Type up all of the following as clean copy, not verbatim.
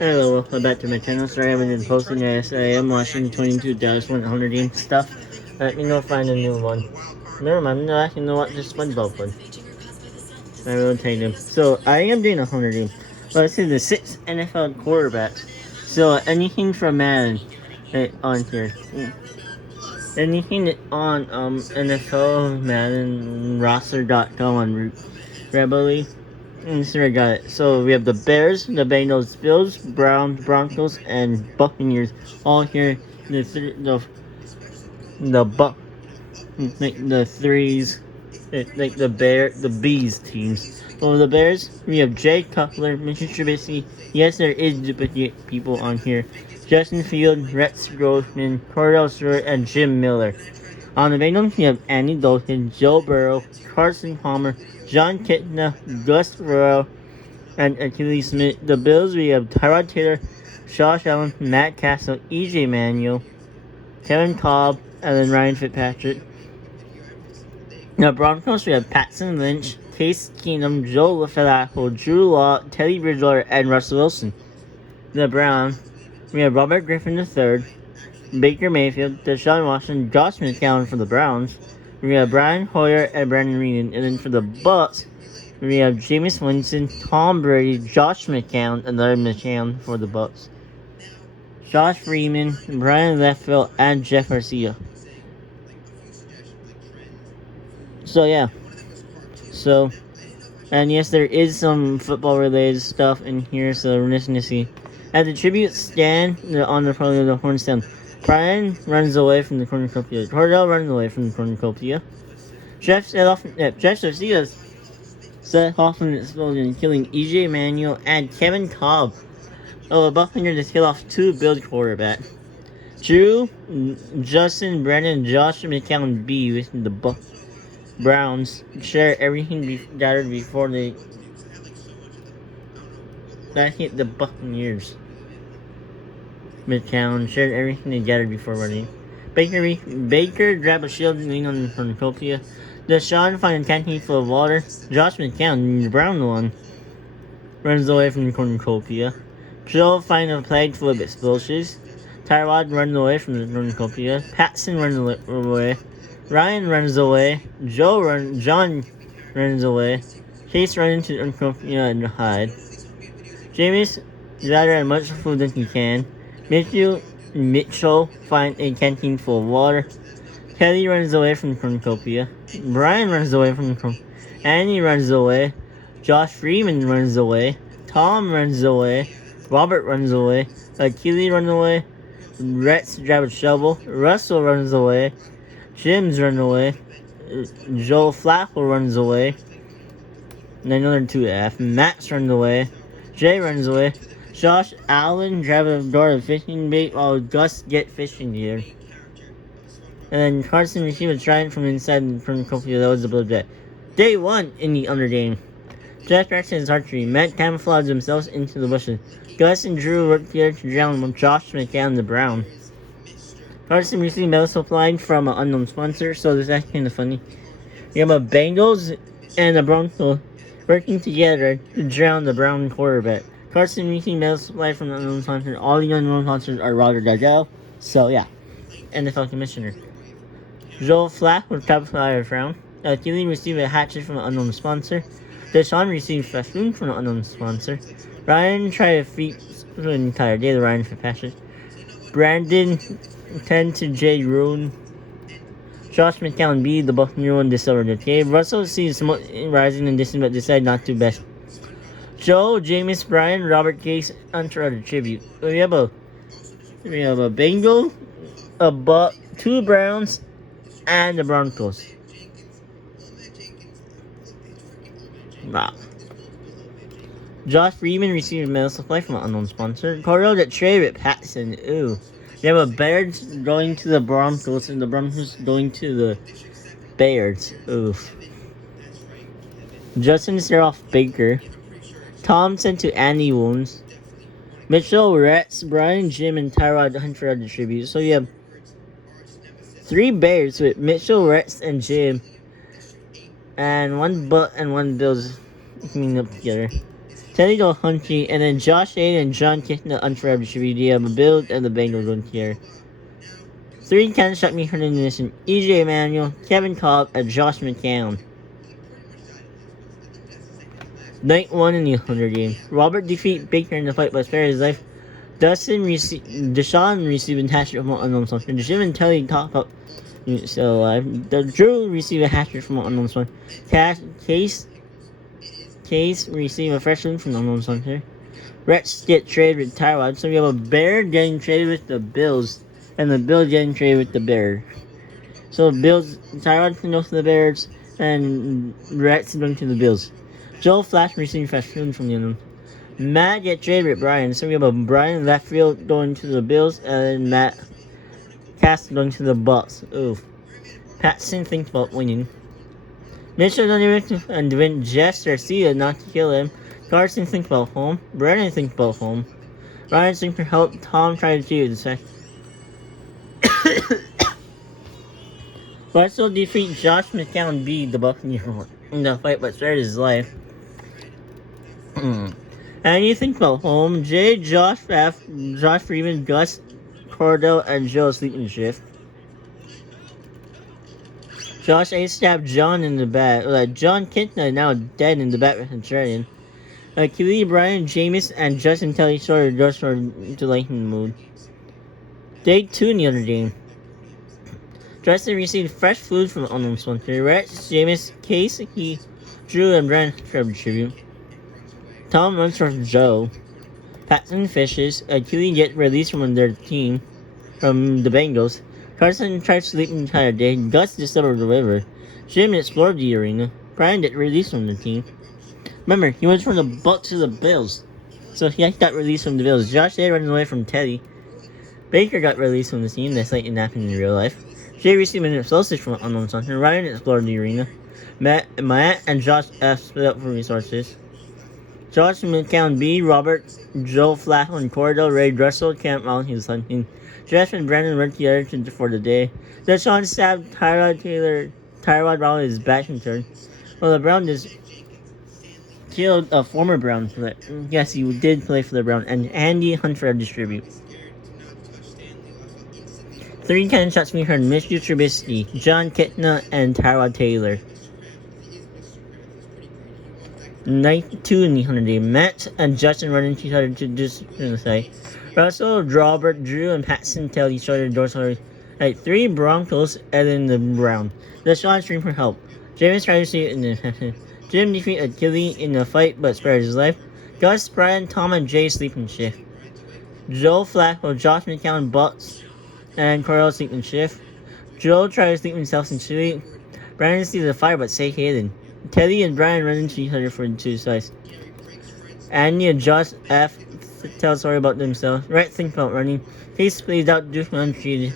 Hello, welcome back to my channel. Sorry I haven't been posting yet. I am watching 22 Dallas 100 game stuff. Let me go find a new one. Never mind, no, actually, you know what? Just SpongeBob one. I will take them. So, I am doing 100 game. Let's see the 6 NFL quarterbacks. So, anything from Madden on here. Anything on NFL Madden roster.com on Rebelly. Sure, I got it. So we have the Bears, the Bengals, Bills, Browns, Broncos, and Buccaneers all here. The Buck, like the threes, like the Bees teams. For the Bears, we have Jay Cutler, Mitchell Trubisky. Yes, there is duplicate people on here. Justin Field, Rex Grossman, Cordell Stewart, and Jim Miller. On the Bengals, we have Andy Dalton, Joe Burrow, Carson Palmer, John Kitna, Gus Royal, and Achilles Smith. The Bills, we have Tyrod Taylor, Josh Allen, Matt Castle, EJ Manuel, Kevin Cobb, and then Ryan Fitzpatrick. The Broncos, we have Paxton Lynch, Case Keenum, Joe LaFlacco, Drew Law, Teddy Bridgewater, and Russell Wilson. The Browns, we have Robert Griffin III, Baker Mayfield, Deshaun Watson, Josh McCown for the Browns. We have Brian Hoyer and Brandon Reed. And then for the Bucks, we have Jameis Winston, Tom Brady, Josh McCown, another McCown for the Bucks. Josh Freeman, Brian Leftfield, and Jeff Garcia. So yeah. So, and yes, there is some football related stuff in here, so we're just gonna see. At the tribute stand on the front of the horn stand, Brian runs away from the cornucopia. Cordell runs away from the cornucopia. Jeff Garcia set off an explosion, killing EJ Manuel and Kevin Cobb. The Buccaneers to kill off 2 Bills quarterbacks. Drew, Justin, Brandon, Josh McCown B with the Browns share everything gathered before that hit the Buccaneers. McCown shared everything they gathered before running. Baker grabbed a shield and leaned on the cornucopia. Deshaun finds a canteen full of water. Josh McCown, the brown one, runs away from the cornucopia. Joe finds a plague full of explosives. Tyrod runs away from the cornucopia. Patson runs away. Ryan runs away. John runs away. Chase runs into the cornucopia and hide. Jameis gathers as much food as he can. Mitchell finds a canteen full of water. Kelly runs away from the cornucopia. Brian runs away from the cornucopia. Annie runs away. Josh Freeman runs away. Tom runs away. Robert runs away. Achilles runs away. Rex grabs a shovel. Russell runs away. Jim's runs away. Joe Flacco runs away. And another 2F. Max runs away. Jay runs away. Josh Allen grabs a door of fishing bait while Gus gets fishing gear. And then Carson received a trident from inside from the cornucopia. That was the blue jet. Day 1 in the undergame. Jeff Jackson's archery. Matt camouflaged themselves into the bushes. Gus and Drew worked together to drown Josh McCown the Brown. Carson received medal supplied from an unknown sponsor, so this is actually kind of funny. We have a Bengals and a Broncos working together to drown the Brown quarterback. Carson received medal supplied from an unknown sponsor. All the unknown sponsors are Roger Goodell. So yeah, NFL commissioner. Joe Flacco was capitalized frown. Achilles received a hatchet from an unknown sponsor. Deshaun received fresh food from an unknown sponsor. Ryan tried to feed for the entire day. The Ryan Fitzpatrick. Brandon 10 to J. Roon. Josh McCown B. The Buccaneer one discovered the cave. Russell sees smoke rising in distance but decided not to best. Joe, Jameis, Brian, Robert Case, Uncharted tribute. We have a Bengal, a 2 Browns, and the Broncos. Wow. Josh Freeman received a medal supply from an unknown sponsor. Cordell that traded with Patson. Ooh. We have a Bears going to the Broncos and the Broncos going to the Bears. Oof. Justin Seroff Baker. Tom sent to Andy Wounds. Mitchell, Rex, Brian, Jim, and Tyrod Hunter the tribute. So you have 3 Bears with Mitchell, Rex, and Jim. And 1 Buck and 1 Bills teaming up together. Teddy go Hunchy, and then Josh Aiden and John kicking the unfair distributed the Bills and the Bengals on here. 3 Ken shot me Hernandez and EJ Manuel, Kevin Cobb, and Josh McCown. Night 1 in the 100 game. Robert defeat Baker in the fight but spare his life. Deshaun receiving hatchet from an unknown source. Jim and Telly talk up still alive. Drew receive a hatchet from an unknown source. Case receive a fresh one from the unknown source. Rex get traded with Tyrod. So we have a Bear getting traded with the Bills. And the Bills getting traded with the Bears. So Tyrod can go to the Bears. And Rex going to the Bills. Joel Flash receiving fresh food from the unknown. Matt get traded with Brian. So we have a Brian left field going to the Bills. And Matt Cass going to the Bucks. Oof. Patson thinks about winning. Mitchell Dunn and Devin Jess Garcia not to kill him. Carson thinks about home. Brennan thinks about home. Ryan thinks for help. Tom tries to do the second. Russell defeat Josh McCown beat the Buccaneers in the fight but spared his life. And you think about home, Jay, Josh Freeman, Gus, Cordell, and Joe sleeping shift. Josh A stabbed John in the back. John Kintner now dead in the back with a Contrarian. Kelly, Brian, Jameis, and Justin Telly started just for to lightning mood. Day 2 in the other game. Justin received fresh food from unknown sponsor. Rex, Jameis, Case, Drew, and Brent for tribute. Tom runs for Joe. Patson fishes. Keely get released from their team from the Bengals. Carson tried to sleep the entire day. Gus discovered the river. Jim explored the arena. Brian get released from the team. Remember, he went from the Bucks to the Bills. So he got released from the Bills. Josh A running away from Teddy. Baker got released from the team. That's like it happened in real life. Jay received an explosive from unknown something. Ryan explored the arena. Matt and Josh F split up for resources. Josh McCown B, Robert, Joe Flacco, Cordell, Ray Russell, Camp Mount, he was hunting. Jeff and Brandon went together for the day. Deshaun stabbed Tyrod Brown is back in turn. Well, the Brown just killed a former Brown player. Yes, he did play for the Brown. And Andy Hunter distribute. 3 10 shots we heard Mitchell Trubisky, John Kitna, and Tyrod Taylor. Night 2 in the 100 day. Matt and Justin run into each other to just say. Russell, Robert, Drew, and Patson tell each other doors are like 3 Broncos and then the Brown. Deshaun stream for help. James tries to see it in the Jim defeat Achilles in the fight but spares his life. Gus, Brian, Tom, and Jay sleeping shift. Joe Flacco, Josh McCown, Bucks, and Cordell sleeping shift. Joe tries to sleep himself in sleep. Brandon sees the fire but stay hidden. Teddy and Brian run into each other for 2 sides. Andy and Josh F tell a story about themselves. Right think about running. Case plays out due to untreated.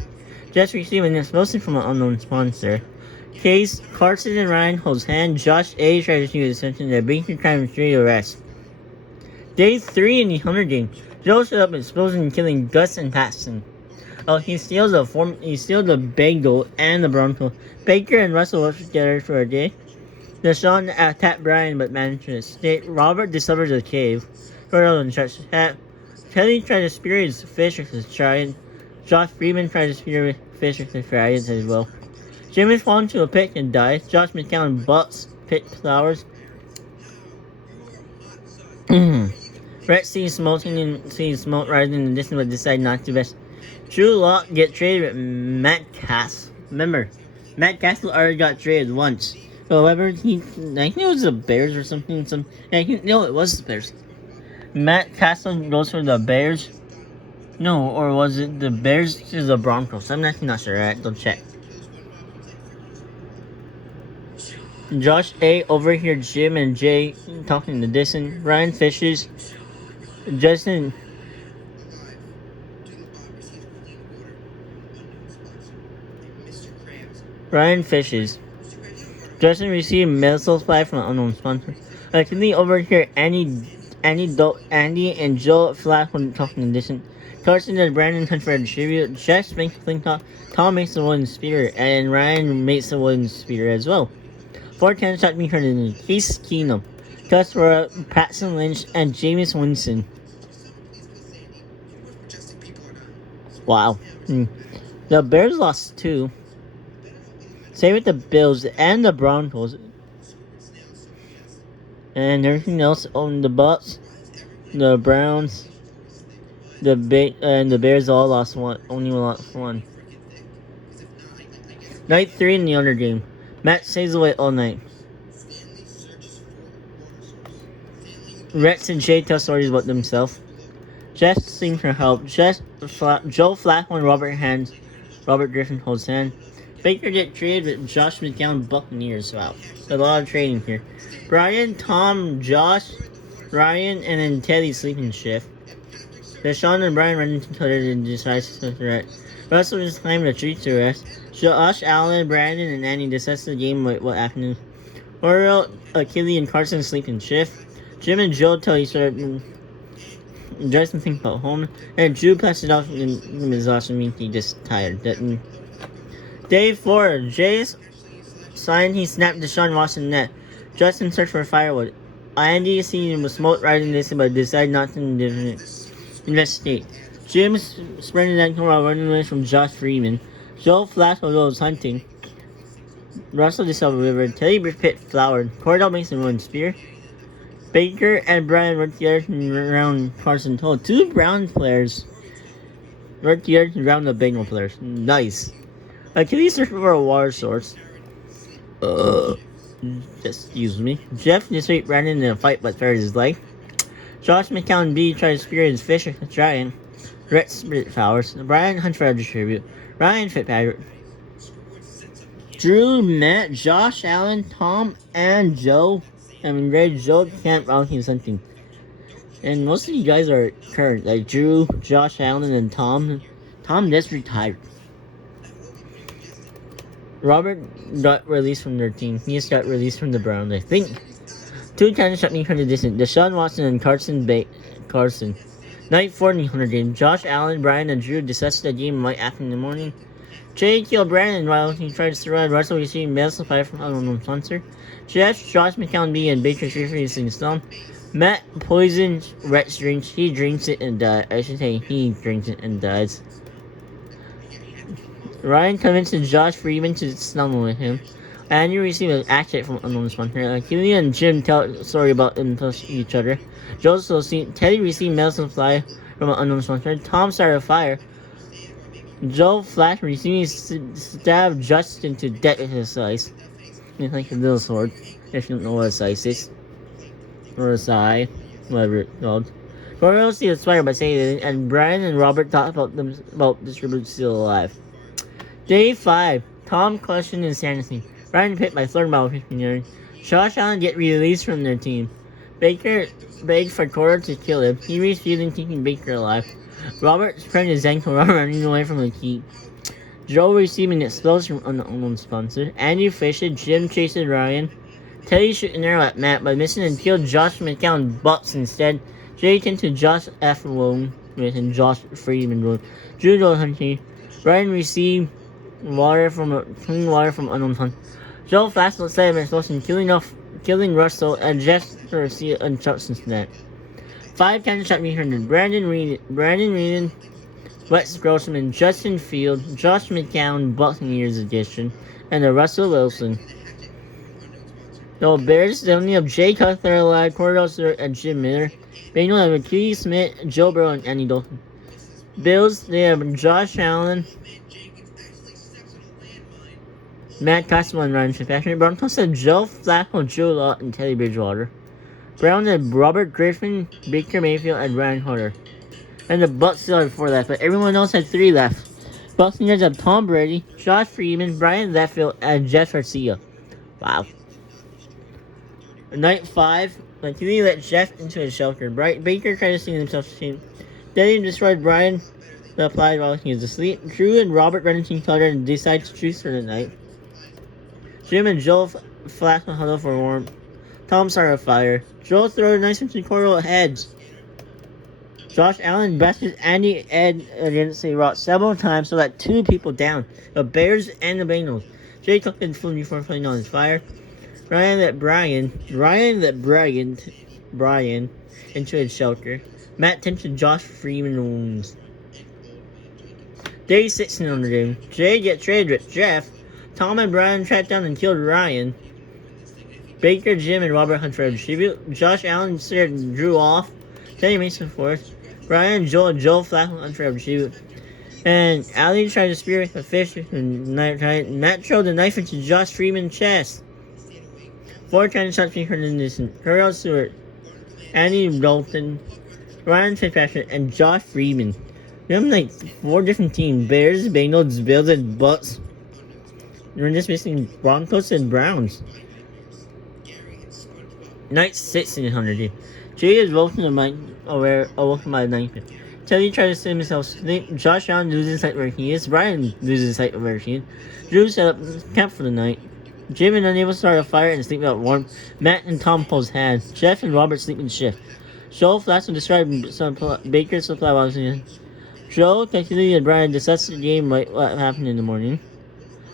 Just received an explosive from an unknown sponsor. Case, Carson and Ryan holds hand. Josh A tries to use attention. They're being trying to straight arrest. Day 3 in the 100 game. Joe showed up exploding and killing Gus and Patson. Oh, he steals the bagel and the Bronco. Baker and Russell work together for a day. Deshaun attacked Brian but managed to escape. Robert discovers a cave. Cordell and Chuck's hat. Kelly tried to spear his fish with his trident. Josh Freeman tried to spear his fish with his trident as well. Jimmy falls into a pit and dies. Josh McCown bucks pit flowers. Brett sees smoke rising in the distance but decides not to best. Drew Lock get traded with Matt Cass. Remember, Matt Castle already got traded once. However, I think it was the Bears or something. No, it was the Bears. Matt Castle goes for the Bears. No, or was it the Bears to the Broncos? I'm actually not sure. Alright, don't check. Josh A overheard Jim and Jay talking in the distance. Ryan fishes. Justin. Ryan fishes. Justin received missile supply from an unknown sponsor. Actually, over here, Andy and Joe Flacco talking in the distance. Carson and Brandon touch for a distribute. Jess makes the thing talk. Tom makes the wooden spear, and Ryan makes the wooden spear as well. 410 shot me heard in Case Keenum. Gus for Paxton Lynch and Jameis Winston. Wow. The Bears lost 2. Same with the Bills and the Broncos. And everything else on the Bucks, the Browns, and the Bears all lost 1. Only lost 1. Night 3 in the other game. Matt stays away all night. Rex and Jay tell stories about themselves. Jeff sings for help. Joe Flacco and Robert Griffin holds hand. Baker get traded with Josh McCown Buccaneers. Wow. A lot of trading here. Brian, Tom, Josh, Ryan, and then Teddy sleeping shift. Deshaun and Brian run into each other and decide to threat. Russell just claimed a treat to rest. Josh Allen, Brandon, and Andy discuss the game with what afternoon. Oriel, Achilles, and Carson sleep in shift. Jim and Joe tell each other just think about home. And Drew passes it off in exhaustion, means he just tired. Day 4, Jay's sign he snapped Deshaun Watson net. Justin searched for firewood. Andy seen him with smoke riding this but decided not to investigate. Jim sprinted that while running away from Josh Freeman. Joe Flacco goes hunting. Russell discovered river. Teddy Pitt flowered. Cordell makes a ruined spear. Baker and Brian worked together around Carson told. 2 Brown players worked together around the Bengal players. Nice. Achilles searched for a water source. Excuse me. Jeff disrupted Brandon in a fight but spared his life. Josh McCown B tried to spear his fish giant. Rex split flowers. Brian hunts for a tribute. Ryan Fitzpatrick. Drew, Matt, Josh Allen, Tom, and Joe. Greg, Joe can't round something. And most of you guys are current, like Drew, Josh Allen, and Tom. Tom just retired. Robert got released from their team. He just got released from the Browns, I think. 2 times shot me from the distance. Deshaun Watson and Carson. Night 4 in the 100 game. Josh Allen, Brian, and Drew discussed the game right after in the morning. Jay killed Brandon while he tried to survive. Russell received mail supply from unknown sponsor. Jeff, Josh McCown B, and Baker refusing stone. Matt poisons Rex drinks. He drinks it and dies. I should say he drinks it and dies. Ryan convinces Josh Freeman to snuggle with him. Andy received an accent from unknown sponsor. Keely and Jim tell a story about them to each other. Teddy received mail supply from an unknown sponsor. Tom started a fire. Joe Flash received stabbed Justin to death with his slice. It's like a little sword, if you don't know what a slice is. Or a sai, whatever it's called. Cordell see the spider by saying it, and Brian and Robert talk about this tribute still alive. Day 5, Tom questioned insanity. Brian Pitt by third mile 15 yards. Josh Allen get released from their team. Baker begged for Cordell to kill him. He refusing keeping Baker alive. Robert sprained his ankle while running away from the keep. Joe receiving an explosion from an unknown sponsor. Andy fished. Jim chases Ryan. Teddy shooting an arrow at Matt but missing and killed Josh McCown Bucks instead. Jay turned to Josh F. Lone with and Josh Freeman Road. Drew goes hunting. Ryan received clean water from unknown sponsor. Joe fast set him explosion, killing Russell and Jeff received instructions from that. 5 times shot me hundred. Brandon Reed, Wes Grossman, Justin Field, Josh McCown, Buccaneers edition, and the Russell Wilson. The Bears, they only have Jay Cutler alive, Cordell Stewart, and Jim Miller. Bengals have Keith Smith, Joe Burrow, and Andy Dalton. Bills, they have Josh Allen, Matt Castle, and Ryan Fitzpatrick. Broncos have Joe Flacco, Joe Lott, and Teddy Bridgewater. Browns have Robert Griffin, Baker Mayfield, and Ryan Hunter. And the Bucks still have 4 left, but everyone else had 3 left. Buccaneers have Tom Brady, Josh Freeman, Brian Leftfield, and Jeff Garcia. Wow. Night 5, McKinney let Jeff into his shelter. Baker tried to sing himself to shame. Then he destroyed Brian, the applied while he was asleep. Drew and Robert run into each other and decide to choose for the night. Jim and Joe Flacco huddle for warmth. Tom started a fire. Joe threw a nice into Cordell heads. Josh Allen bested Andy Ed against a rock several times so that 2 people down. The Bears and the Bengals. Jay Cook and flew before putting on his fire. Brian into his shelter. Matt tends to Josh Freeman wounds. Day 16 on the game. Jay gets traded with Jeff. Tom and Brian tracked down and killed Ryan. Baker, Jim, and Robert hunt for a tribute. Josh Allen steered Drew off. Teddy Mason fourth. Brian, Joe Flacco hunt for a tribute. And Ali tried to spear a fish and Matt threw the knife into Josh Freeman's chest. 4 trying shots being heard in this. Carol Stewart, Andy Dalton, Ryan Fitzpatrick, and Josh Freeman. We have like 4 different teams: Bears, Bengals, Bills, and Bucks. We're just missing Broncos and Browns. Night 1600. Jay is woken by the ninth. Teddy tries to save himself sleep. Josh Allen loses sight where he is. Brian loses sight of where he is. Drew set up camp for the night. Jim is unable to start a fire and sleep without warmth. Matt and Tom pulls hands. Jeff and Robert sleep in shift. Joe Flash will describe Baker's supply while he Joe, Cassidy, and Brian discuss the game what happened in the morning.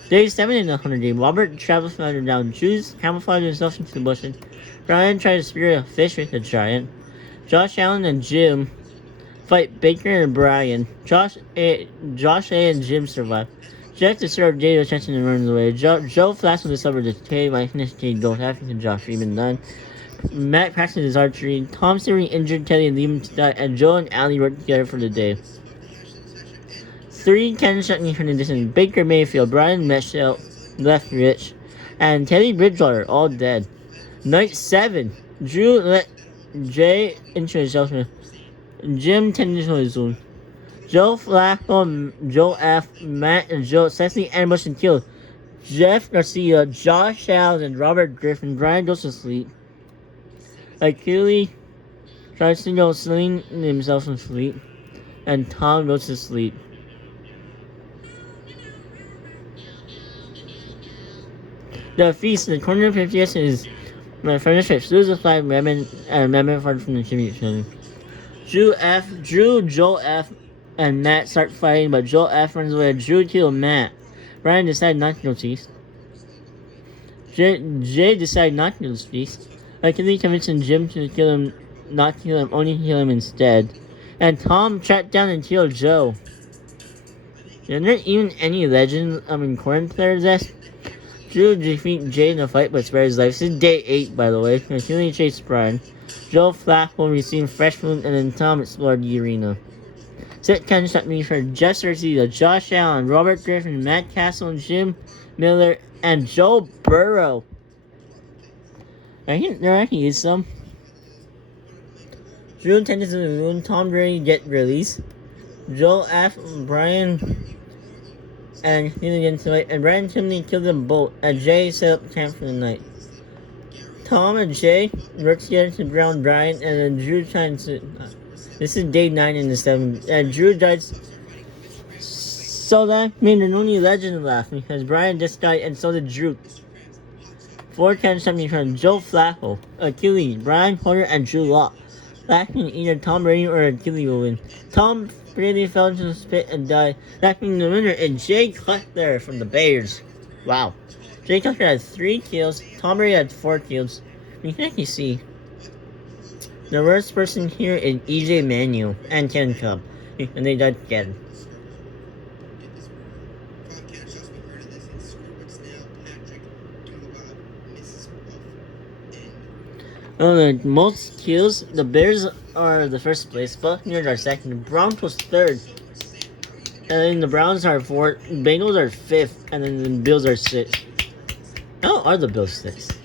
Day 7 in the 100 game. Robert travels further down. Drews camouflages himself into the bushes. Brian tries to spear a fish with a giant. Josh Allen and Jim fight Baker and Brian. Josh A and Jim survive. Jeff disturbs Jay's attention and runs away. Joe Flash will discover the K by finishing goal having to Josh Freeman done. Matt practices his archery. Tom severely injured Teddy and leave him to die, and Joe and Allie work together for the day. 3 cannon shot in the distance. Baker Mayfield, Brian Mitchell, Left Rich, and Teddy Bridgewater all dead. Night 7. Drew let Jay into his shelter. Jim tended to his wound. Joe Flacco, Joe F, Matt, and Joe successfully ambushed and killed Jeff Garcia, Josh Allen, and Robert Griffin. Brian goes to sleep. Achilles tries to go sling himself from sleep, and Tom goes to sleep. The feast, the corner of 50th is my friendship. Lose a flag, Redmond, and Redmond from the tribute channel. Drew, Joe F, and Matt start fighting, but Joe F runs away. Drew kills Matt. Brian decided not to notice. Jay decided not to notice. Achilles convincing Jim to kill him, not kill him, only kill him instead. And Tom tracked down and killed Joe. Is there even any legend Corinth players that? Drew defeats Jay in a fight but spares his life. This is day 8, by the way. Achilles chased Brian. Joe Flacco received fresh food, and then Tom explored the arena. Set 10 shot me for Jeff Garcia, Josh Allen, Robert Griffin, Matt Castle, Jim Miller, and Joe Burrow. There actually is some. Drew tended to the moon. Tom Brady get released. Joe F, Brian, and he's against the night. And Brian Timney killed them both. And Jay set up camp for the night. Tom and Jay work together to drown Brian, and then Drew tries to. This is day 9 in the 7. And Drew died. So that made an only legend laugh because Brian just died, and so did Drew. 4 can something from Joe Flacco, Achilles, Brian Porter, and Drew Lock. Laughing either Tom Brady or Achilles will win. Tom Brady fell into the pit and died. Laughing the winner is Jay Cutler from the Bears. Wow. Jay Cutler had 3 kills. Tom Brady had 4 kills. You can actually see. The worst person here is EJ Manuel and Ken Cobb. And they died together. The most kills, the Bears are the first place, Buccaneers are second, Broncos third, and then the Browns are fourth, Bengals are fifth, and then the Bills are sixth. How are the Bills sixth?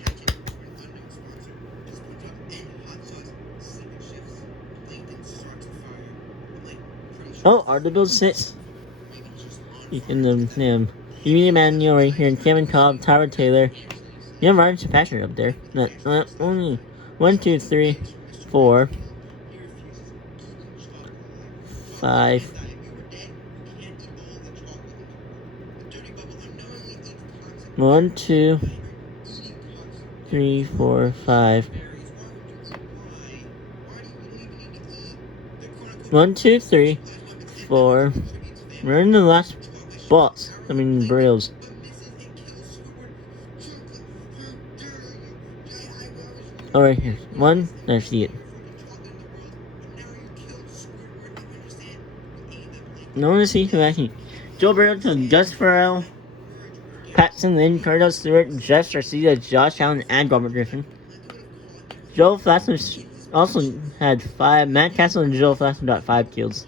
Oh, are the Bills sixth? In the name, Jimmy Emmanuel right here, and Kevin Cobb, Tyler Taylor. You have Ryan Fitzpatrick up there. Not only 1, 2, 3, 4, 5. 1, 2, 3, 4, 5. 1, 2, 3, 4. We're in the last box. Brails. Oh, right here. One. I see it. No one to see who actually. Joe Burrow to Gus Farrell, Paxton Lynn, Curtis Stewart, Jeff Garcia, Josh Allen, and Robert Griffin. Joe Flacco also had 5. Matt Castle and Joe Flacco got 5 kills.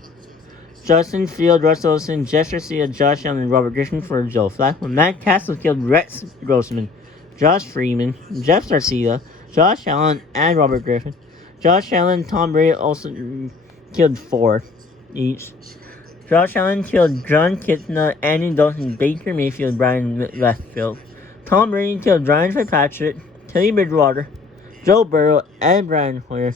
Justin Field, Russell Wilson, Jeff Garcia, Josh Allen, and Robert Griffin for Joe Flacco. Matt Castle killed Rex Grossman, Josh Freeman, Jeff Garcia, Josh Allen, and Robert Griffin. Josh Allen and Tom Brady also killed 4 each. Josh Allen killed John Kitna, Andy Dalton, Baker Mayfield, Brian Leftfield. Tom Brady killed Ryan Fitzpatrick, Teddy Bridgewater, Joe Burrow, and Brian Hoyer.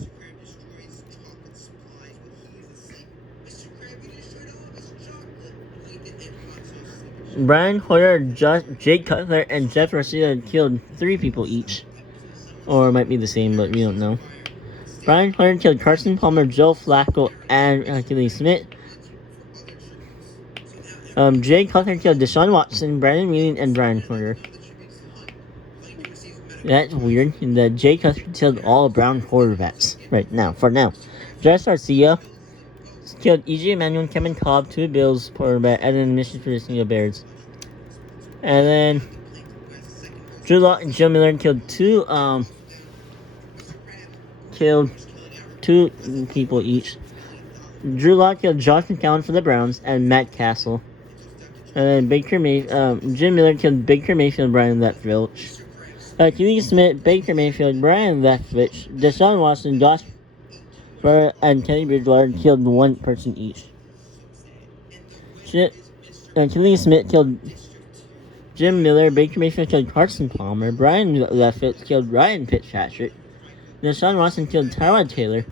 Brian Hoyer, Jake Cutler, and Jeff Garcia killed 3 people each. Or it might be the same, but we don't know. Brian Hoyer killed Carson Palmer, Joe Flacco, and Achilles Smith. Jake Cutler killed Deshaun Watson, Brandon Wheeling, and Brian Hoyer. That's weird. The Jake Cutler killed all Brown quarterbacks right now, for now. Jeff Garcia killed E.J. Manuel, Kevin Cobb, 2 Bills quarterback, and then Michigan Virginia Bears. And then Drew Lock and Joe Miller killed 2 people each. Drew Lock killed Josh McCown for the Browns and Matt Castle. And then Jim Miller killed Baker Mayfield, Brian Leftwich. Keely Smith, Baker Mayfield, Brian Leftwich, Deshaun Watson, Josh Burrow, and Teddy Bridgewater killed 1 person each. Keely Smith killed Jim Miller, Baker Mayfield killed Carson Palmer, Brian Leftwich killed Ryan Fitzpatrick, Deshaun Watson killed Tyrod Taylor,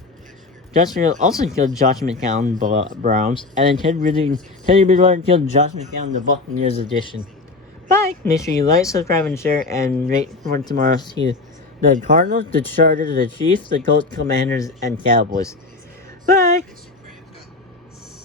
Justin Fields also killed Josh McCown, Browns, and then Teddy Bridgewater killed Josh McCown, the Buccaneers edition. Bye! Make sure you like, subscribe, and share, and rate for tomorrow. See the Cardinals, the Chargers, the Chiefs, the Colts, Commanders, and Cowboys. Bye!